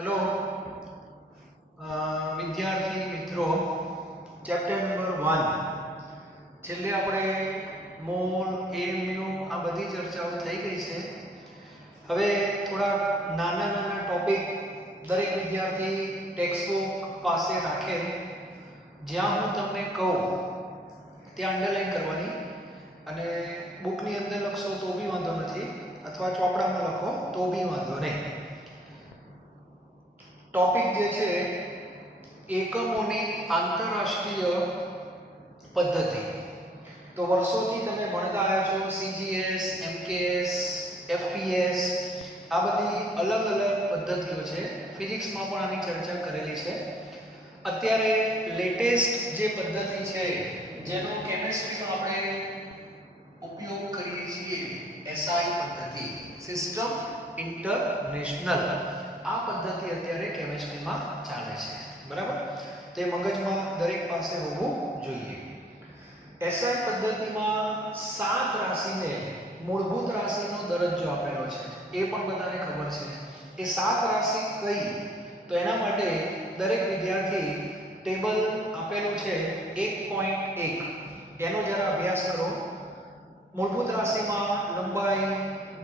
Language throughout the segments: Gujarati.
હેલો વિદ્યાર્થી મિત્રો, ચેપ્ટર નંબર 1 છેલ્લે આપણે મોલ એમયુ આ બધી ચર્ચાઓ થઈ ગઈ છે. હવે થોડા નાના નાના ટોપિક દરેક વિદ્યાર્થી ટેક્સ્ટબુક પાસે રાખે, જ્યાં હું તમને કહું ત્યાં અંડરલાઈન કરવાની, અને બુકની અંદર લખશો તો બી વાંધો નથી, અથવા ચોપડામાં લખો તો બી વાંધો નહીં. ટોપિક જે છે એકમોની આંતરરાષ્ટ્રીય પદ્ધતિ. તો વર્ષોથી તમે ભણતા આવ્યા છો સીજીએસ, એમકેએસ, એફપીએસ, આ બધી અલગ અલગ પદ્ધતિઓ છે. ફિઝિક્સમાં પણ આની ચર્ચા કરેલી છે. અત્યારે લેટેસ્ટ જે પદ્ધતિ છે જેનો કેમેસ્ટ્રીમાં આપણે ઉપયોગ કરીએ છીએ, એસઆઈ પદ્ધતિ, સિસ્ટમ ઇન્ટરનેશનલ, આ પદ્ધતિ અત્યારે કેમેસ્ટ્રીમાં ચાલે છે. બરાબર? તે મગજમાં દરેક પાસે હોવું જોઈએ. એસઆઈ પદ્ધતિમાં 7 રાશિને મૂળભૂત રાશિનો દરજ્જો આપેલો છે, એ પણ બધાને ખબર છે. એ 7 રાશિ કઈ, તો એના માટે દરેક વિદ્યાર્થી ટેબલ આપેલું છે 1.1, એનો જરા અભ્યાસ કરો. મૂળભૂત રાશિમાં લંબાઈ,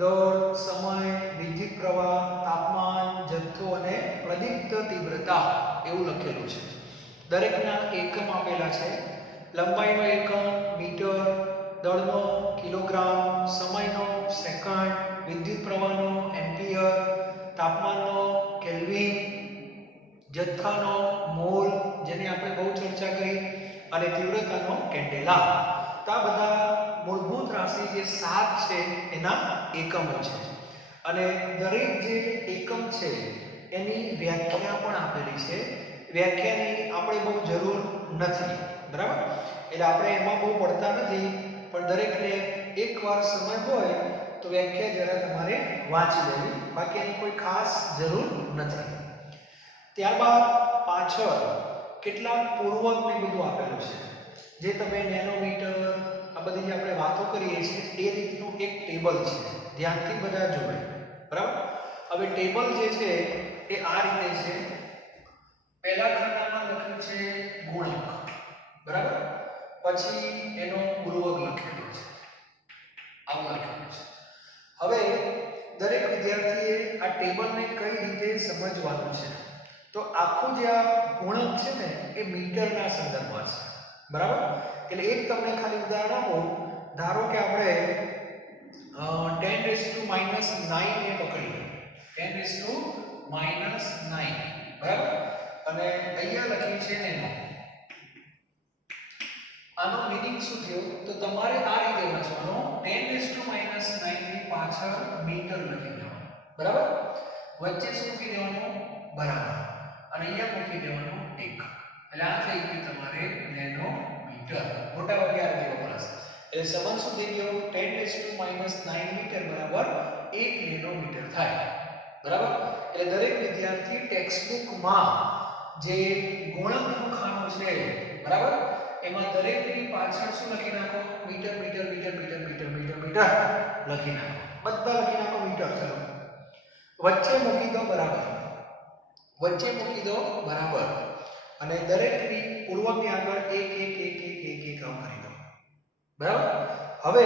દળ, સમય, વિદ્યુત પ્રવાહ, તાપમાન, જથ્થો અને પ્રદીપ્ત તીવ્રતા એવું લખેલું છે. દરેકના એકમ આપેલા છે. લંબાઈનો એકમ મીટર, દળનો કિલોગ્રામ, સમયનો સેકન્ડ, વિદ્યુત પ્રવાહનો એમ્પિયર, તાપમાનનો કેલ્વિન, જથ્થાનો મોલ, જેની આપણે બહુ ચર્ચા કરી, અને તીવ્રતાનો કેન્ડેલા. તો આ બધા મૂળભૂત રાશિ જે 7 છે એના એકમો છે. અને દરેક જે એકમ છે એની વ્યાખ્યા પણ આપેલી છે. વ્યાખ્યાની આપણે બહુ જરૂર નથી, બરાબર? એટલે આપણે એમાં બહુ પડતા નથી, પણ દરેકને એકવાર સમય હોય તો વ્યાખ્યા જરા તમારે વાંચી લેવી, બાકી એની કોઈ ખાસ જરૂર નથી. ત્યારબાદ પાછળ કેટલાક પૂર્વક ને બધું આપેલું છે, જે તમે નેનોમીટર, આ બધી જે આપણે વાતો કરીએ છીએ એ રીતનું એક ટેબલ છે. ધ્યાનથી બધા જોવે, બરાબર? હવે ટેબલ જે છે એ આ રીતે છે. પહેલા ખાનામાં લખ્યું છે ગુણક, બરાબર? પછી એનો પૂર્વક લખેલો છે, આવું લખેલું છે. હવે દરેક વિદ્યાર્થીએ આ ટેબલને કઈ રીતે સમજવાનું છે, તો આખું જે આ ગુણક છે ને એ મીટરના સંદર્ભમાં છે, બરાબર? એટલે એક તમને ખાલી ઉદાહરણ આપો. ધારો કે આપણે 10⁻⁹ ને પકડીએ, 10⁻⁹, બરાબર? અને અહીંયા લખ્યું છે નેનો. આનો મીનિંગ શું થયો, તો તમારે આ રીતે વાંચવાનો, 10⁻⁹ ની પાછળ મીટર લખી દેવાનું, બરાબર? વચ્ચે શું મૂકી દેવાનું, બરાબર, અને અહીંયા મૂકી દેવાનું 1. એટલે આ થઈ ગયું તમારે નેનોમીટર. મોટા ભાગે આ રીતે વપરાશે. એટલે સંબંધ શું થઈ ગયો, 10⁻⁹ મીટર બરાબર 1 નેનોમીટર થાય, બરાબર? એટલે દરેક વિદ્યાર્થી ટેક્સ્ટબુકમાં જે ગુણકનું ખાનું છે, બરાબર, એમાં દરેકની પાછળ શું લખી નાખો, metre metre metre metre metre metre metre લખી નાખો. બધા લખી નાખો મીટર. ચલો, વચ્ચે મૂકી દો બરાબર, વચ્ચે મૂકી દો બરાબર, અને દરેકની પૂર્વકની આગળ 1 1 1 1 1 1 આમ કરી દો, બરાબર? હવે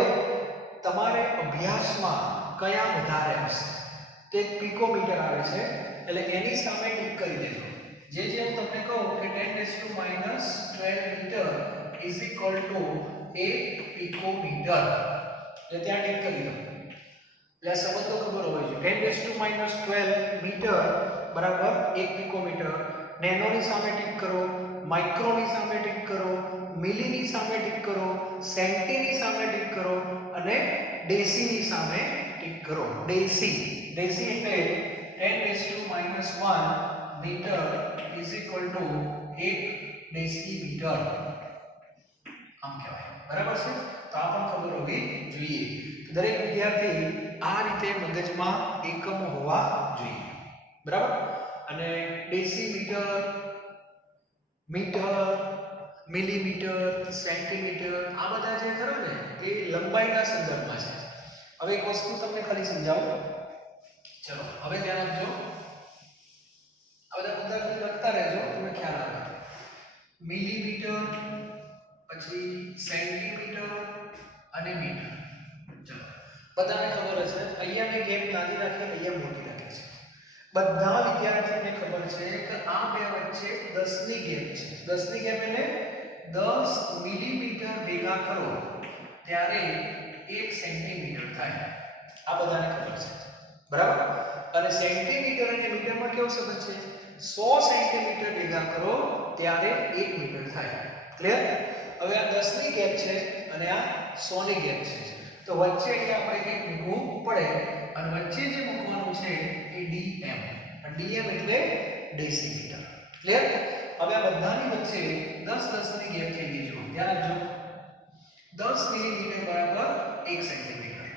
તમારે અભ્યાસમાં કયા વધારે આવશે, તે પિકોમીટર આવે છે, એટલે એની સામે ટીક કરી દેજો. જે હું તમને કહું કે 10⁻⁻12 metre is equal to 1 picometre, એટલે ત્યાં ટીક કરી દો. એટલે સંબંધ તો ખબર હોવી જોઈએ. 10⁻12 મીટર બરાબર 1 પિકોમીટર. નેનોની સામે ટીક કરો, માઇક્રોની સામે ટીક કરો, મિલીની સામે ટીક કરો, સેન્ટીની સામે ટીક કરો, અને ડેસીની સામે ટીક કરો. ડેસી એટલે 10⁻⁻1 metre is equal to 1 decimetre, આમ કહેવાય, બરાબર છે? તો આ પણ ખબર હોવી જોઈએ. દરેક વિદ્યાર્થી આ રીતે મગજમાં એકમો હોવા જોઈએ, બરાબર? અને ડેસીમીટર, મીટર, મિલીમીટર, સેન્ટીમીટર, આ બધા જે ખરા ને એ લંબાઈના સંદર્ભમાં છે. હવે એક વસ્તુ તમને ખાલી સમજાવું. ચલો, હવે ધ્યાન આપજો. બધા મુદ્દાથી લખતા રહેજો, તમને ખ્યાલ આવે. મિલીમીટર, પછી સેન્ટીમીટર અને મીટર. ચલો બધાને ખબર હશે, અહીંયા મેં ગેપ નાની રાખી, અહીંયા મોટી રાખી છે. બધા વિદ્યાર્થીઓને ખબર છે કે આ બે વચ્ચે 10 ની ગેપ છે. 10 ની ગેપ એટલે 10 મિલીમીટર ભેગા કરો ત્યારે 1 સેન્ટીમીટર થાય. આ બધાને ખબર છે, બરાબર. અને સેન્ટીમીટર અને મીટરમાં કેવો સંબંધ છે? 100 સેન્ટીમીટર ભેગા કરો ત્યારે 1 મીટર થાય. ક્લિયર? હવે આ 10 ની ગેપ છે અને આ 100 ની ગેપ છે, તો વચ્ચે આપણે કંઈક મૂકવું પડે, અને વચ્ચે જે મૂકવાનું છે એ dm. dm એટલે ડેસીમીટર. ક્લિયર? હવે આ બધાની વચ્ચે 10 ની ગેપ થઈ ગઈ. જો ધ્યાન રાખજો, 10 મિલીમીટર બરાબર 1 સેન્ટીમીટર.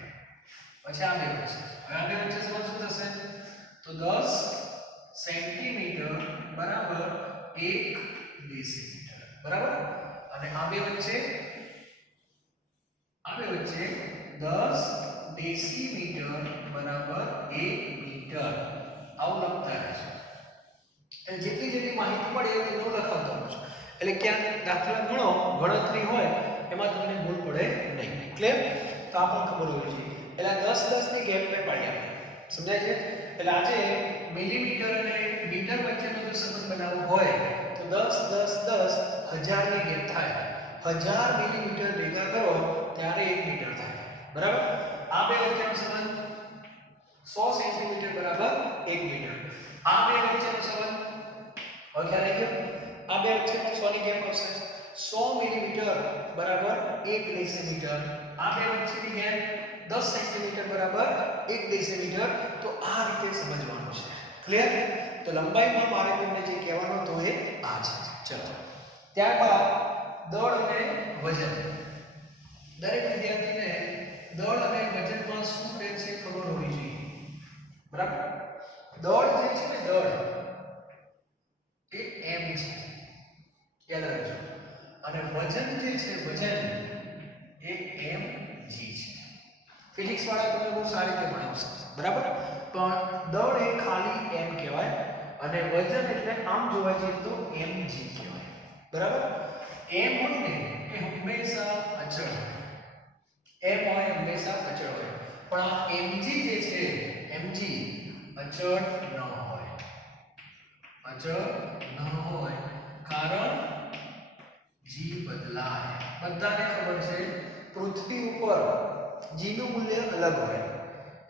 પછી આ બે વચ્ચે, હવે આ બે વચ્ચે શું થશે? તો 10 સેન્ટીમીટર બરાબર 1 ડેસીમીટર. બરાબર. અને આ બે વચ્ચે 10 ડેસીમીટર બરાબર 1 મીટર. આવું લખતા રહેજો. એટલે જેટલી માહિતી મળે એ તમને લખાવતો રહું છું. એટલે ક્યાંક દાખલા ગણો, ગણતરી હોય એમાં તમને ભૂલ પડે નહીં. ક્લિયર? તો આ પણ ખબર હોવી જોઈએ. એટલે 10 ની ગેપ મેં પાડી આપી. સમજાય છે? એટલે આજે મિલીમીટર અને મીટર વચ્ચેનો જો સંબંધ બનાવવો હોય તો 10 1000 ની ગેપ થાય. 1000 મિલીમીટર ભેગા કરો ત્યારે 1 મીટર થાય. બરાબર. આ બે વચ્ચેનો સંબંધ 100 સેન્ટીમીટર બરાબર 1 મીટર. આ બે વચ્ચેનો સંબંધ હવે ખ્યાલ આવી ગયો? આ બે વચ્ચેનો 100 ની ગેપ આવશે. 100 મિલીમીટર બરાબર 1 ડેસીમીટર. આ બે વચ્ચેની ગેપ 10 સેન્ટીમીટર બરાબર 1 ડેસીમીટર. તો આ રીતે સમજવાનું છે. ક્લિયર? તો લંબાઈમાં મારે તમને જે કહેવાનું હતું એ આ છે. ચલો ત્યારબાદ દળ અને વજન. દરેક વિદ્યાર્થીને દળ અને વજનમાં શું ફેર છે ખબર હોવી જોઈએ. બરાબર. દળ જે છે ને, દળ એ m છે, યાદ રાખજો. અને વજન જે છે, વજન એ mg છે. ફિઝિક્સ વાળા તમને બહુ સારી રીતે ભણાવશે. બરાબર. પણ દળ એ ખાલી m કહેવાય અને વજન એટલે આમ જોવા જઈએ તો mg કહેવાય. બરાબર. m હોય ને એ હંમેશા અચળ હોય. m હોય હંમેશા અચળ હોય. પણ આ mg જે છે, mg અચળ ન હોય. અચળ ન હોય કારણ g બદલાય. બધાને ખબર છે પૃથ્વી ઉપર g નું મૂલ્ય અલગ હોય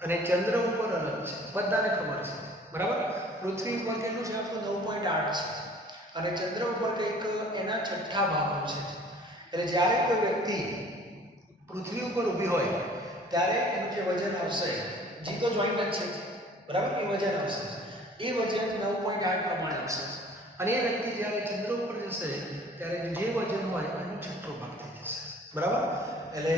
અને ચંદ્ર ઉપર અલગ છે. બધાને ખબર છે. બરાબર. પૃથ્વી ઉપર કેટલું છે આપણું? 9.8 છે અને ચંદ્ર ઉપર કંઈક એના છઠ્ઠા ભાગો છે. એટલે જ્યારે કોઈ વ્યક્તિ પૃથ્વી ઉપર ઊભી હોય ત્યારે એનું જે વજન આવશે, g તો જોઈન્ટ જ છે. બરાબર. એ વજન આવશે, એ વજન 9.8 પ્રમાણે આવશે. અને એ વ્યક્તિ જ્યારે ચંદ્ર ઉપર જશે ત્યારે જે વજન હોય એનો છઠ્ઠો ભાગ થઈ જશે. બરાબર. એટલે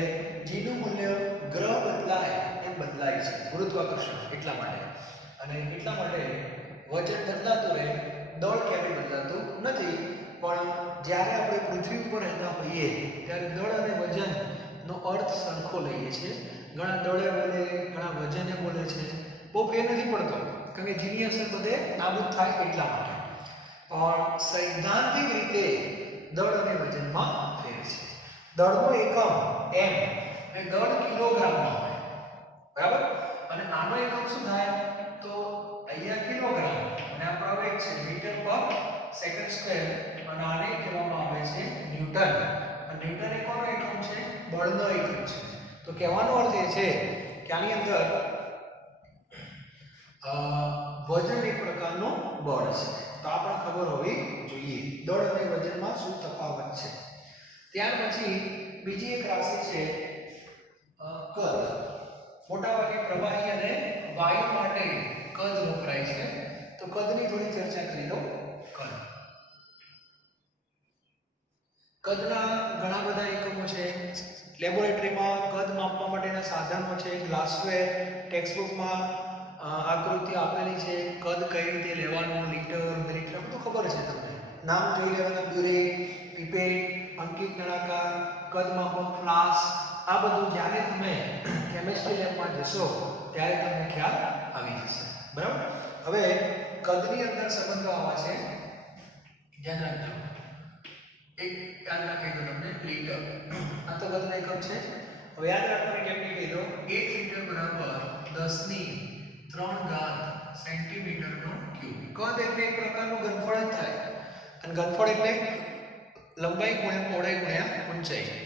g નું મૂલ્ય ગ્રહ બદલાય એમ બદલાય છે, ગુરુત્વાકર્ષણ એટલા માટે. અને એટલા માટે વજન બદલાતું રહે, દળ ક્યારેય બદલાતું નથી. પણ જ્યારે આપણે પૃથ્વી ઉપર રહેતા હોઈએ ત્યારે દળ અને વજનનો અર્થ સરખો લઈએ છીએ. ઘણા દળે બોલે, ઘણા વજને બોલે છે. બહુ ફેર નથી પડતો કારણ કે જીની અસર બધે નાબૂદ થાય એટલા માટે. પણ સૈદ્ધાંતિક રીતે દળ અને વજનમાં ફેર છે. દળનો એકમ m અને દળ કિલોગ્રામમાં હોય. બરાબર. અને આનો એકમ શું થાય? તો અહીંયા કિલોગ્રામ અને આ પ્રવેગ છે મીટર પર સેકન્ડ સ્ક્વેર. અને આને કહેવામાં આવે છે ન્યૂટન. અને ન્યૂટન એ કોનો એકમ છે? બળનો એકમ છે. તો કહેવાનો અર્થ એ છે કે આની અંદર વજન એક પ્રકારનું બળ છે. તો આ પણ ખબર હોવી જોઈએ દળ અને વજનમાં શું તફાવત છે. ત્યાર પછી બીજી એક રાશિ છે કદ. મોટાભાગે પ્રવાહી અને વાયુ માટે કદ વપરાય છે. તો કદની થોડી ચર્ચા કરી લો. કદના ઘણા બધા એકમો છે. લેબોરેટરીમાં કદ માપવા માટેના સાધનો છે, ગ્લાસવેર, ટેક્સ્ટબુકમાં આકૃતિ આપેલી છે. કદ કઈ રીતે લેવાનું, લીટર, મિલીમીટર બધું ખબર છે તમને. નામ જોઈ લેવાના: બ્યુરેટ, પીપેટ, અંકિત નળાકાર, કદ માપક ફ્લાસ્ક. આ બધું જ્યારે તમે કેમિસ્ટ્રી લેબમાં જશો ત્યારે તમને ખ્યાલ આવી જશે. બરાબર. હવે કદની અંદર સંબંધો આવા છે, ધ્યાન રાખજો. એક યાદ રાખી દો તમને, લીટર આ તો કદનો એકમ છે. હવે યાદ રાખવાની ટેકનિક કહી દો, 1 લીટર બરાબર 10⁻³ સેન્ટીમીટરનો ક્યુબ. કદ એટલે એક પ્રકારનું ઘનફળ જ થાય, અને ઘનફળ એટલે લંબાઈ ગુણ્યા પહોળાઈ ગુણ્યા ઊંચાઈ.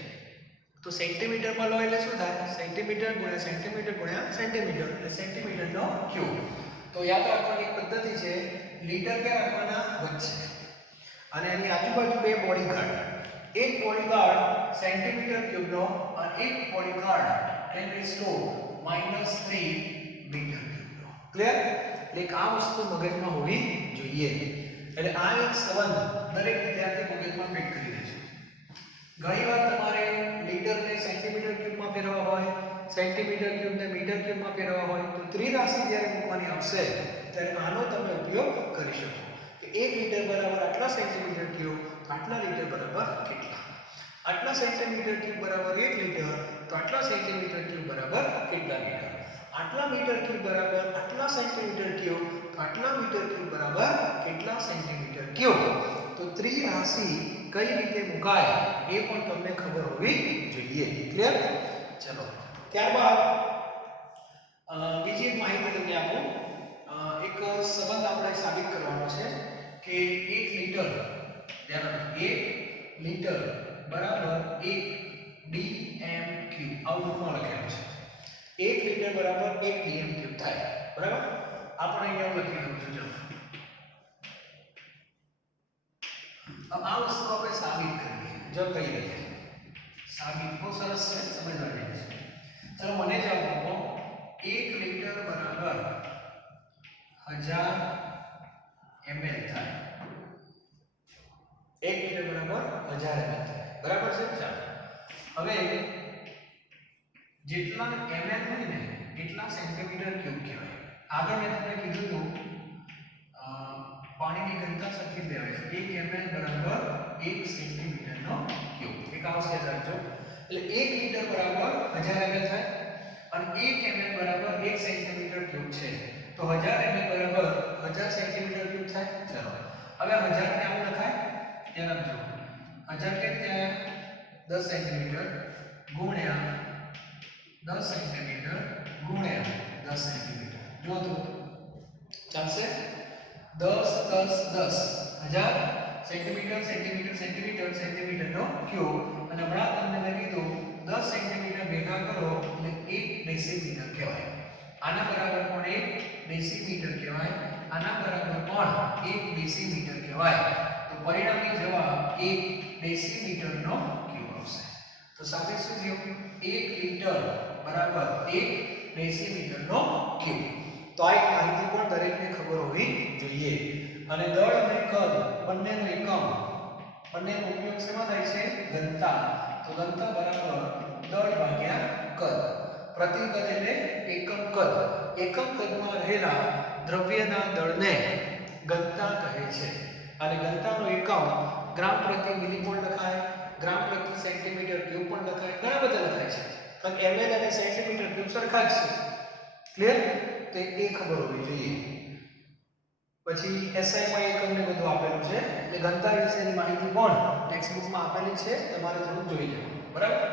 તો સેન્ટીમીટરમાં લો એટલે શું થાય? સેન્ટીમીટર ગુણ્યા સેન્ટીમીટર ગુણ્યા સેન્ટીમીટર, એટલે સેન્ટીમીટરનો ક્યુબ. તો યાદ રાખવાની એક પદ્ધતિ છે, લીટર કે રાખવાના વચ્ચે અને એની આજુબાજુ બે બોડીગાર્ડ. એક બોડીગાર્ડ સેન્ટીમીટર ક્યુબનો અને એક બોડીગાર્ડ 10⁻³ મીટર ક્યુબનો. ક્લિયર? એટલે આ વસ્તુ મગજમાં હોવી જોઈએ. એટલે આ એક સંબંધ દરેક વિદ્યાર્થી મગજમાં ફિટ કરી દેજો. ઘણીવાર તમારે લીટરને સેન્ટીમીટર ક્યુબમાં ફેરવવા હોય, સેન્ટીમીટર ક્યુબને મીટર ક્યુબમાં ફેરવવા હોય, તો ત્રિરાશિ જ્યારે મૂકવાની આવશે ત્યારે આનો તમે ઉપયોગ કરી શકો. તો 1 લીટર બરાબર આટલા સેન્ટીમીટર ક્યુબ, આટલા લીટર બરાબર કેટલા? આટલા સેન્ટીમીટર ક્યુબ બરાબર 1 લીટર, તો આટલા સેન્ટીમીટર ક્યુબ બરાબર કેટલા લીટર? આટલા મીટર ક્યુબ બરાબર આટલા સેન્ટીમીટર ક્યુબ, તો આટલા મીટર ક્યુબ બરાબર કેટલા સેન્ટીમીટર ક્યુબ? તો ત્રિરાશિ કઈ રીતે મુકાય એ પણ તમને ખબર હોવી જોઈએ. ક્લિયર? ચલો, ત્યારબાદ બીજી એક માહિતી તમને આપું. એક સંબંધ આપણે સાબિત કરવાનો છે કે 1 લીટર, ધ્યાન રાખો, 1 લીટર બરાબર 1 dm ક્યુબ, આવું રૂપમાં લખેલું છે. 1 લીટર બરાબર 1 dm ક્યુબ થાય. બરાબર? આપણે અહીંયા લખી દઉં છું. ચલો, अब આ વસ્તુ આપણે સાબિત કરીએ. જો કઈ રીતે સાબિત, બહુ સરસ છે, સમજવા જેવું છે. ચલો, મને જવાબ આપો. 1 લીટર બરાબર 1000 ml થાય. 1 લીટર બરાબર 1000 ml થાય. બરાબર છે? ચાલો, હવે જેટલા ml હોય ને એટલા સેન્ટીમીટર ક્યુબ કહેવાય. આગળ મેં તમને કીધું હતું પાણીની ઘનતા સરખી લેવાય છે. 1 ml બરાબર 1 સેન્ટીમીટરનો ક્યુબ. એક આવશે રાખજો. એટલે 1 લીટર બરાબર 1000 ml થાય અને 1 ml બરાબર 1 સેન્ટીમીટર ક્યુબ છે. તો 1000 ml બરાબર 1000 સેન્ટીમીટર ક્યુબ થાય. ચલો, હવે 1000 ને આવું લખાય. ધ્યાન આપજો, 1000 કેમ થાય? 10 સેન્ટીમીટર ગુણ્યા 10 સેન્ટીમીટર ગુણ્યા 10 સેન્ટીમીટર. જો તો ચાલશે? 10 10 10 1000 સેન્ટીમીટર સેન્ટીમીટર સેન્ટીમીટર સેન્ટીમીટરનો ક્યુબ. અને હમણાં તમને મેં કીધું 10 સેન્ટીમીટર ભેગા કરો એટલે 1 ડેસીમીટર કહેવાય. આના બરાબર પણ 1 ડેસીમીટર કહેવાય. આના બરાબર પણ 1 ડેસીમીટર કહેવાય. તો પરિણામી જવાબ 1 ડેસીમીટરનો ક્યુબ આવશે. તો સાથે શું થયું? 1 લીટર બરાબર 1 ડેસીમીટરનો ક્યુબ. તો આ એક માહિતી પણ દરેકને ખબર હોવી જોઈએ. અને દળ અને કદ બંનેનો એકમ, બંનેનો ઉપયોગ શેમાં થાય છે? ઘનતા. તો ઘનતા બરાબર દળ ભાગ્યા કદ. પ્રતિ કદ એટલે એકમ કદ. એકમ કદમાં રહેલા દ્રવ્યના દળને ઘનતા કહે છે. અને ઘનતાનો એકમ ગ્રામ પ્રતિ મિલીમોલ લખાય, ગ્રામ પ્રતિ સેન્ટીમીટર ક્યુબ પણ લખાય, ઘણા બધા લખાય છે. પણ ml અને સેન્ટીમીટર ક્યુબ સરખા જ છે. ક્લિયર? તો એ ખબર હોવી જોઈએ. પછી SI માં એકમને બધું આપેલું છે, એટલે ઘનતા વિશેની માહિતી પણ ટેક્સ્ટ બુકમાં આપેલી છે, તમારે થોડું જોઈ લેવું. બરાબર?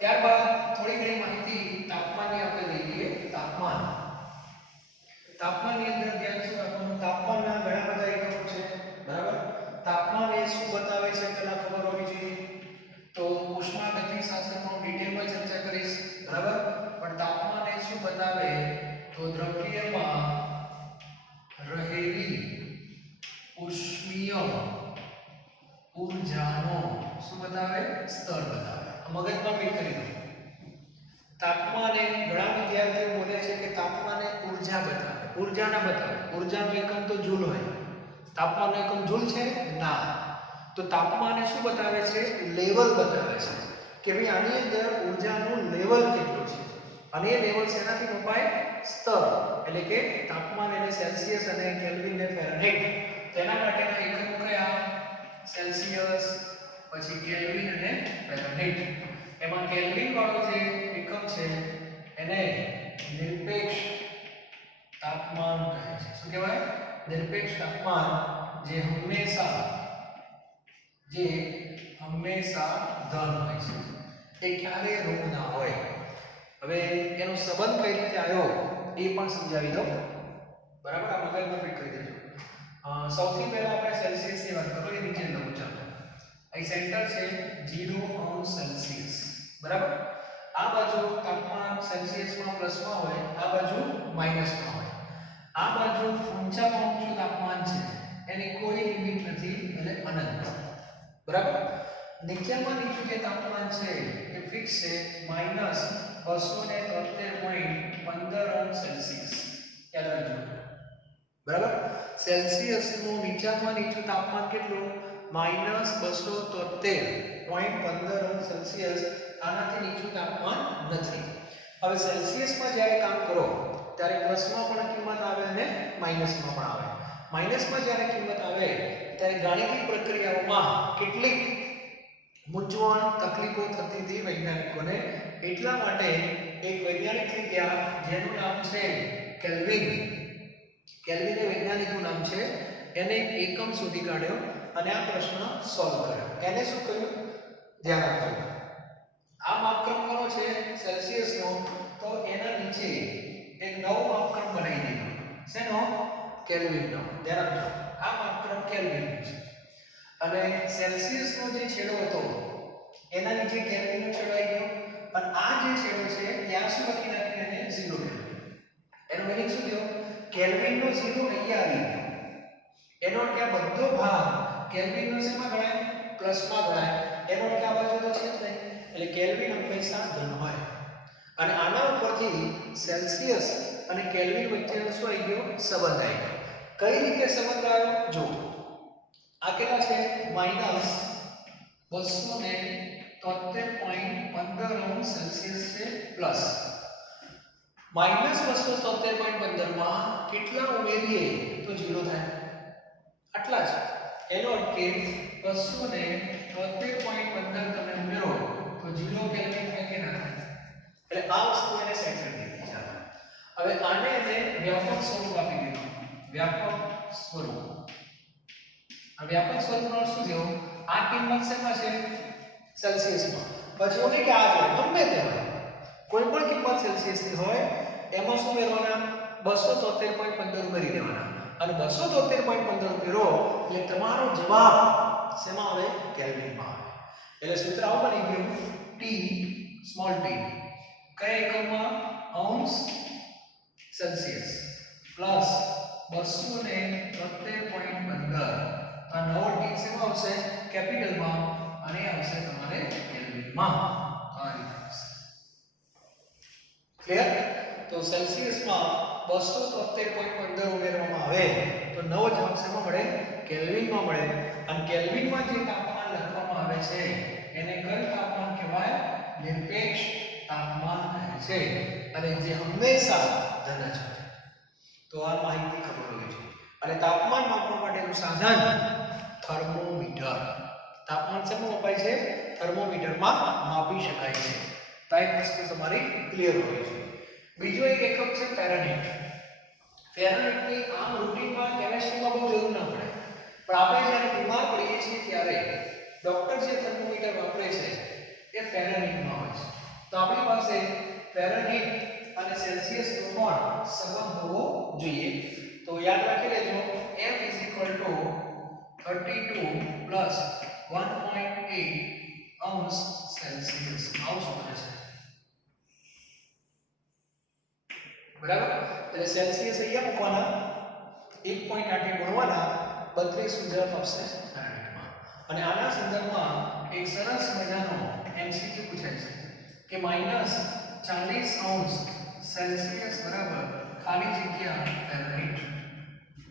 ત્યારબાદ થોડી ઘણી માહિતી તાપમાનની આપણે લઈ લઈએ. તાપમાન. તાપમાનની અંદર ધ્યાન શું રાખવાનું? તાપમાનના ઘણા બધા એકમો છે. બરાબર? તાપમાન એ શું બતાવે છે પહેલા ખબર હોવી જોઈએ. તો ઉષ્માગતિશાસ્ત્રમાં ડિટેલમાં ચર્ચા કરીશ. બરાબર? પણ તાપમાન એ શું બતાવે? તો દ્રવ્યમાં રહેલી ઉષ્મીય ઊર્જાનો શું બતાવે? સ્તર બતાવે. મગજમાં ફિટ કરી દો. તાપમાન એ ઘણા વિદ્યાર્થીઓ બોલે છે કે તાપમાન એ ઊર્જા બતાવે. ઊર્જા ના બતાવે. ઊર્જાનો એકમ તો જૂલ હોય. તાપમાનનો એકમ જૂલ છે? ના. તો તાપમાન એ શું બતાવે છે? લેવલ બતાવે છે કે ભાઈ આની અંદર ઊર્જાનું લેવલ કેટલું છે. અને એ લેવલ શેનાથી મપાય? સ્તર. એટલે કે તાપમાન એટલે સેલ્સિયસ અને કેલ્વિન ને ફેરનહીટ. તેના માટેના એકમો કયા? સેલ્સિયસ, પછી કેલ્વિન અને ફેરનહીટ. એમાં કેલ્વિન વાળો જે એકમ છે એને નિરપેક્ષ તાપમાન કહે છે. શું કહેવાય? નિરપેક્ષ તાપમાન જે હંમેશા ધન હોય છે, એ ક્યારે ઋણ ના હોય. હવે એનો સંબંધ કઈ રીતે આવ્યો એ પણ સમજાવી દો. બરાબર, આ મગજમાં ફિટ કરી દેજો. સૌથી પહેલા આપણે સેલ્સિયસની વાત કરો, એ નીચે લઉં. ચાલો, અહીં સેન્ટર છે 0 સેલ્સિયસ. બરાબર, આ બાજુ તાપમાન સેલ્સિયસમાં પ્લસમાં હોય, આ બાજુ માઈનસમાં હોય. આ બાજુ ઊંચામાં ઊંચું તાપમાન છે, એની કોઈ લિમિટ નથી, એટલે અનંત. બરાબર, નીચેમાં નીચું જે તાપમાન છે એ ફિક્સ છે -273.15 સેલ્સિયસ. યાદ રાખજો. બરાબર, સેલ્સિયસનું નીચામાં નીચું તાપમાન કેટલું? -273.15 સેલ્સિયસ. આનાથી નીચું તાપમાન નથી. હવે સેલ્સિયસમાં જ્યારે કામ કરો ત્યારે પ્લસમાં પણ કિંમત આવે અને માઈનસમાં પણ આવે. માઈનસમાં જ્યારે કિંમત આવે ત્યારે ગાણિતિક પ્રક્રિયાઓમાં કેટલીક મૂંઝવણ તકલીફો થતી હતી વૈજ્ઞાનિકોને. એટલા માટે એક વૈજ્ઞાનિક થઈ ગયા જેનું નામ છે કેલ્વિન. કેલ્વિને વૈજ્ઞાનિકનું નામ છે, એને એકમ શોધી કાઢ્યો અને આ પ્રશ્ન સોલ્વ કર્યો. એને શું કર્યું? ધ્યાન આપજો. આ માપક્રમ કોનો છે? સેલ્સિયસનો. તો એના નીચે એક નવો માપક્રમ બનાવી દીધો. શેનો? કેલ્વિનનો. ધ્યાન આપજો, આ માપક્રમ કેલ્વિનનો છે. અને સેલ્સિયસનો જે છેડો હતો એના નીચે કેલ્વિનનો છેડો આવી ગયો, અને આ જે છેડો છે ત્યાં શું લખી નાખ્યું? એને 0 કેલ્વિન. એનો મીનિંગ શું થયો? કેલ્વિનનો 0 અહીંયા આવી ગયો. એનો અર્થ કે આ બધો ભાગ કેલ્વિનનો શેમાં ગણાય? પ્લસમાં ગણાય. એનો અર્થ કે આ બાજુ તો છે જ નહીં, એટલે કેલ્વિન હંમેશા ધન હોય. અને આના ઉપરથી સેલ્સિયસ અને કેલ્વિન વચ્ચેનો શું આવી ગયો? સંબંધ આવી ગયો. કઈ રીતે સંબંધ આવ્યો? જો આ કેટલા છે? -273.15 સેલ્સિયસ છે પ્લસ -273.15 માં કેટલા ઉમેરીએ તો 0 થાય? આટલા જ. એનો અર્થ કે 273.15 તમે ઉમેરો તો 0 કેલ્વિન થાય કે ના થાય? એટલે આ વસ્તુ એને સેટ કરી દીધી. ચાલો, હવે આને એને વ્યાપક સ્વરૂપ આપી દીધું. વ્યાપક સ્વરૂપ. આ વ્યાપક સ્વરૂપનો શું થયો? આ કિંમત શેમાં છે? સેલ્સિયસમાં. પછી એવું નહીં કે આ છે, ગમે તે હોય, કોઈ પણ કિંમત સેલ્સિયસની હોય એમાં શું ઉમેરવાના? 273.15 ઉમેરી દેવાના. અને 273.15 ઉમેરો એટલે તમારો જવાબ શેમાં આવે? કેલ્વિનમાં આવે. એટલે સૂત્ર આવું બની ગયું: T સ્મોલ t કયા એકમમાં? અંશ સેલ્સિયસ પ્લસ 273.15. આ નવો t શેમાં આવશે? કેપિટલમાં, અને આવશે તમારે કેલ્વિનમાં. આ રીતે આવશે. ક્લિયર? તો સેલ્સિયસમાં 273.15 ઉમેરવામાં આવે તો નવો જવાબ શેમાં મળે? કેલ્વિનમાં મળે. અને કેલ્વિનમાં જે તાપમાન લખવામાં આવે છે એને કયું તાપમાન કહેવાય? નિરપેક્ષ તાપમાન કહે છે, અને જે હંમેશા ધન જ હોય. તો આ માહિતી ખબર હોવી જોઈએ. અને તાપમાન માપવા માટેનું સાધન થર્મોમીટર. તાપમાન શેમાં મપાય છે? થર્મોમીટરમાં માપી શકાય છે. તો એક વસ્તુ તમારી ક્લિયર હોવી જોઈએ. બીજો એક એકમ છે ફેરનહીટ. ફેરનહીટની આમ રૂટીનમાં કેમિસ્ટ્રીમાં બહુ જરૂર ના પડે, પણ આપણે જ્યારે બીમાર પડીએ છીએ ત્યારે ડોક્ટર જે થર્મોમીટર વાપરે છે એ ફેરનહીટમાં હોય છે. તો આપણી પાસે ફેરનહીટ અને સેલ્સિયસનો પણ સંબંધ હોવો જોઈએ. તો યાદ રાખી લેજો, F = 32 + 1.8 અંશ સેલ્સિયસ. આવું સૂત્ર છે. બરાબર, એટલે સેલ્સિયસ અહીંયા મૂકવાના, 1.8 ગુણવાના, 32 જવાબ આપશે ફેરનહીટમાં. અને આના સંદર્ભમાં એક સરસ મજાનો એમસીક્યુ પૂછાય છે કે -40 સેલ્સિયસ બરાબર ખાલી જગ્યા ફેરનહીટ.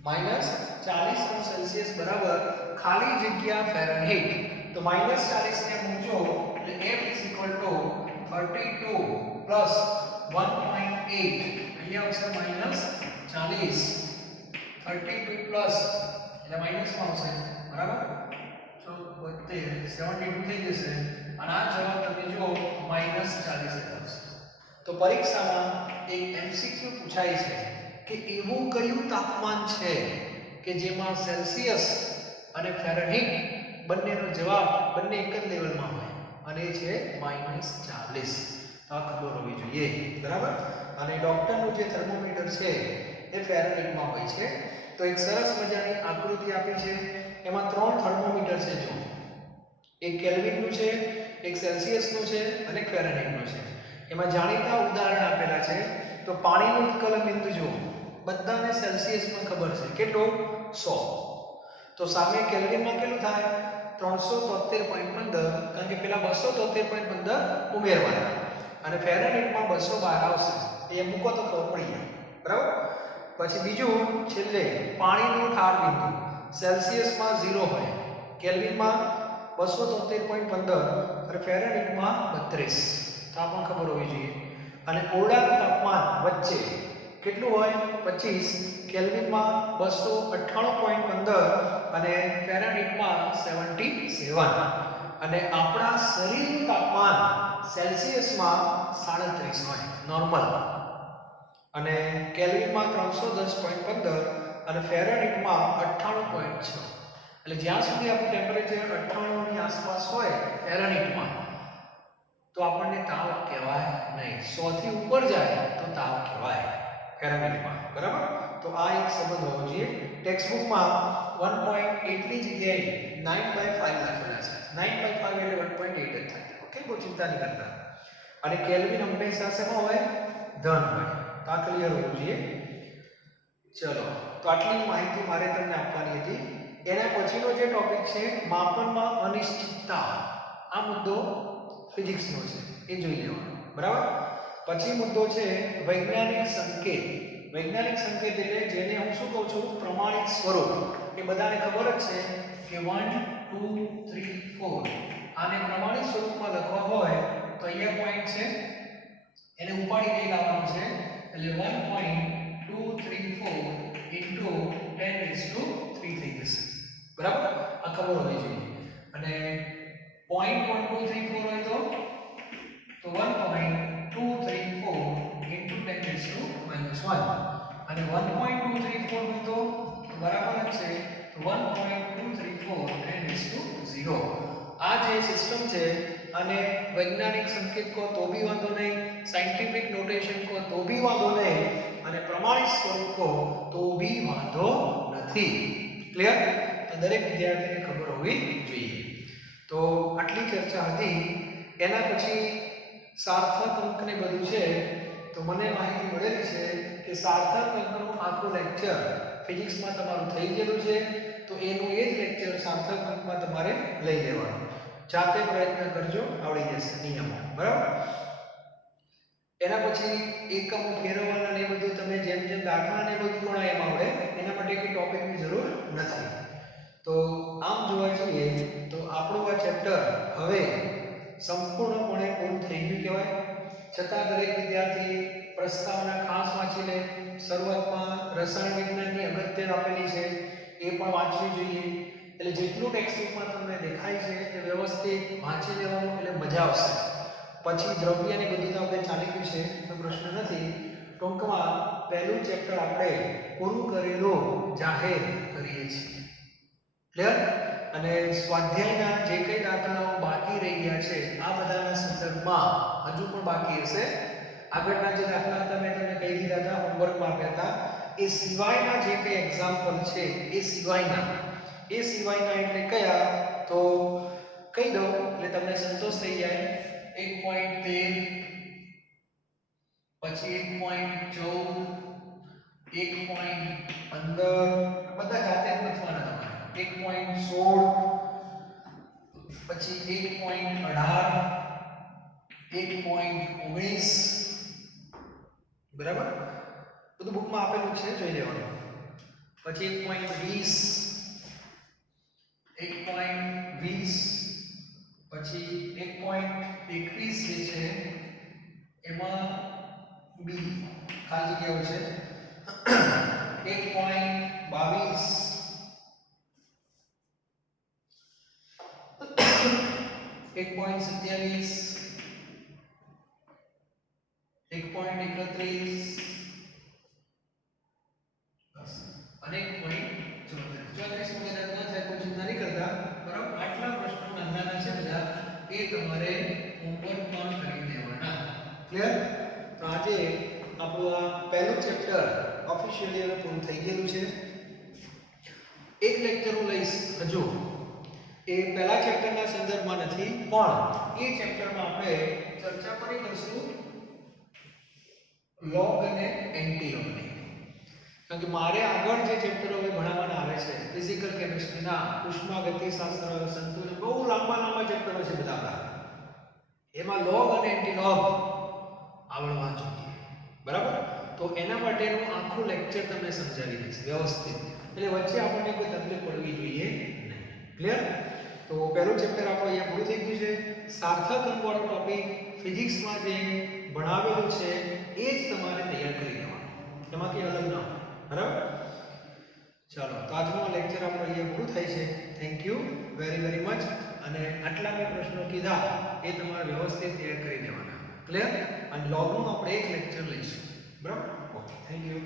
-40 સેલ્સિયસ બરાબર ખાલી જગ્યા ફેરનહીટ. તો -40 ને મૂકજો એટલે F = 32 + 1.8. અહીંયા આવશે -40. 32 પ્લસ એટલે માઈનસમાં આવશે. બરાબર, તો 72 થઈ જશે. અને આ જવાબ તમે જો -40 આવશે. તો પરીક્ષામાં એક એમસીક્યુ પૂછાય છે કે એવું કયું તાપમાન છે કે જેમાં સેલ્સિયસ અને ફેરનહીટ બંનેનો જવાબ બંને એક જ લેવલમાં હોય અને એ છે -40. આ ખબર હોવી જોઈએ, બરાબર. અને ડોક્ટરનું જે થર્મોમીટર છે એ ફેરનહીટમાં હોય છે. તો એક સરસ મજાની આકૃતિ આપી છે, એમાં 3 થર્મોમીટર છે. જો એક કેલ્વિનનું છે, એક સેલ્સિયસનું છે અને એક ફેરનહીટનું છે. એમાં જાણીતા ઉદાહરણ આપેલા છે. તો પાણીનું ઉત્કલન બિંદુ જુઓ, બધાને સેલ્સિયસમાં ખબર છે કેટલો 100. તો સામે કેલ્વિનમાં કેટલું થાય 373.15, કારણ કે પેલા 273.15 ઉમેરવાના અને ફેરનહીટમાં 212 આવશે. એ મૂકો તો ખબર પડી જાય, બરાબર. પછી બીજું છેલ્લે પાણીનું ઠાર બિંદુ સેલ્સિયસમાં 0 હોય, કેલ્વિનમાં 273.15 અને ફેરનહીટમાં 32. તો આ પણ ખબર હોવી જોઈએ. અને ઓરડાનું તાપમાન વચ્ચે કેટલું હોય 25, કેલ્વિનમાં 298.15 અને ફેરનહીટમાં 77. અને આપણા શરીરનું તાપમાન સેલ્સિયસમાં 37 હોય નોર્મલ અને કેલ્વિનમાં 310.15 અને ફેરનહીટમાં 98.6. એટલે જ્યાં સુધી આપણું ટેમ્પરેચર 98 ની આસપાસ હોય ફેરનહીટમાં તો આપણને તાવ કહેવાય નહીં. 100 થી ઉપર જાય તો તાવ કહેવાય ફેરનહીટમાં, બરાબર. તો આ એક સંબંધ હોવો જોઈએ. ટેક્સ્ટ બુકમાં 1.8 ની જગ્યાએ 9/5 લખેલા છે. 9/5 એટલે 1.8 જ થાય. ઓકે, બહુ ચિંતા નહીં કરતા. અને કેલ્વિન હંમેશા શેમાં હોય ધન હોય. તો આ ક્લિયર હોવું જોઈએ. ચલો, તો આટલી માહિતી મારે તમને આપવાની હતી. એના પછીનો જે ટોપિક છે માપનમાં અનિશ્ચિતતા. આ મુદ્દો ફિઝિક્સનો છે, એ જોઈ લેવાનો, બરાબર. પછી મુદ્દો છે વૈજ્ઞાનિક સંકેત. વૈજ્ઞાનિક સંકેત એટલે જેને હું શું કહું છું પ્રમાણિત સ્વરૂપ. એ બધાને ખબર જ છે કે 1 2 3 4 આને પ્રમાણિત સ્વરૂપમાં લખવા હોય તો અહીંયા પોઈન્ટ છે, એને ઉપાડી દઈ લાવવાનું છે. એટલે 1.234 into 10⁻³ થઈ જશે, બરાબર. આ ખબર હોવી જોઈએ. અને 0.1234 હોય તો 1.234 into 10⁻⁻1 અને 1.234 હોય તો બરાબર જ છે 1.234 10⁻0. આ જે સિસ્ટમ છે અને વૈજ્ઞાનિક સંકેત કહો તો બી વાંધો નહીં, સાયન્ટિફિક નોટેશન કહો તો બી વાંધો નહીં અને પ્રમાણિત સ્વરૂપ કહો તો બી વાંધો નથી. ક્લિયર? તો દરેક વિદ્યાર્થીને ખબર હોવી જોઈએ. તો આટલી ચર્ચા હતી. એના પછી સાર્થક અંકને બધું છે. તો મને માહિતી મળેલી છે કે સાર્થક અંકનું આખું લેક્ચર ફિઝિક્સમાં તમારું થઈ ગયેલું છે. તો એનું એ જ લેક્ચર સાર્થક અંકમાં તમારે લઈ લેવાનું. જાતે પ્રયત્ન કરજો, આવડી જશે નિયમો, બરાબર. એના પછી એકમ ફેરવવાના ને બધું તમે જેમ જેમ દાખલા ને બધું પણ એમ આવડે, એના માટે કોઈ ટોપિકની જરૂર નથી. તો આમ જોવા જઈએ તો આપણું આ ચેપ્ટર હવે સંપૂર્ણપણે પૂરું થઈ ગયું કહેવાય. છતાં દરેક વિદ્યાર્થી પ્રસ્તાવના ખાસ વાંચી લે. શરૂઆતમાં રસાયણ વિજ્ઞાનની અગત્ય આપેલી છે, એ પણ વાંચવી જોઈએ. એટલે જેટલું ટેક્સ્ટબુકમાં તમને દેખાય છે તે વ્યવસ્થિત વાંચી લેવાનું, એટલે મજા આવશે. પછી દ્રવ્ય ને બધું તો આપણે ચાલી ગયું છે, તો પ્રશ્ન નથી. ટૂંકમાં પહેલું ચેપ્ટર આપણે પૂરું કરેલું જાહેર કરીએ છીએ. ક્લિયર? અને સ્વાધ્યાયના જે કંઈ દાખલાઓ બાકી રહી ગયા છે આ બધાના સંદર્ભમાં હજુ પણ બાકી હશે. આગળના જે દાખલા હતા મેં તમને કહી દીધા હતા, હોમવર્કમાં આપ્યા હતા. એ સિવાયના જે કંઈ એક્ઝામ્પલ છે એ સિવાયના એટલે કયા તો કહી દો એટલે તમને સંતોષ થઈ જાય. 1.13 પછી 1.14 1.15 બધા જાતે જ લખવાના તમારે. 1.16 પછી 1.18 1.19 બરાબર, બધું બુકમાં આપેલું છે, જોઈ લેવાનું. પછી 1.20 પછી 1.21 જે છે એમાં બી ખાલી જગ્યાઓ છે. 1.22 1.27 1.31 આપણું આ પહેલું ચેપ્ટર ઓફિશિયલી હવે પૂરું થઈ ગયેલું છે. એક લેક્ચર હું લઈશ હજુ, એ પહેલા ચેપ્ટરના સંદર્ભમાં નથી, પણ એ ચેપ્ટરમાં આપણે ચર્ચા કરી કરશું લોગ અને એન્ટી લોગની. કારણ કે મારે આગળ જે ચેપ્ટરો હવે ભણાવવાના આવે છે ફિઝિકલ કેમિસ્ટ્રીના, ઉષ્માગતિશાસ્ત્ર, સંતુલન, બહુ લાંબા ચેપ્ટરો છે બધા. એમાં લોગ અને એન્ટી લોગ આવડવા જોઈએ, બરાબર? તો એના માટેનું આખું લેક્ચર તમને સમજાવી દઈશ વ્યવસ્થિત, એટલે વચ્ચે આપણને કોઈ તકલીફ પડવી જોઈએ નહીં. ક્લિયર? તો પહેલું ચેપ્ટર આપણું અહીંયા પૂરું થઈ ગયું છે. સાર્થક અંગવાળો ટોપિક ફિઝિક્સમાં જે ભણાવેલું છે એ જ તમારે તૈયાર કરી દેવાનું, એમાંથી અલગ ના હોય, બરાબર? ચાલો, તો આજનું લેક્ચર આપણું અહીંયા પૂરું થાય છે. Thank you very much. અને આટલા મેં પ્રશ્નો કીધા એ તમારે વ્યવસ્થિત તૈયાર કરી દેવાના. ક્લિયર? અને લોગનું આપણે એક લેક્ચર લઈશું, બરાબર? Okay, thank you.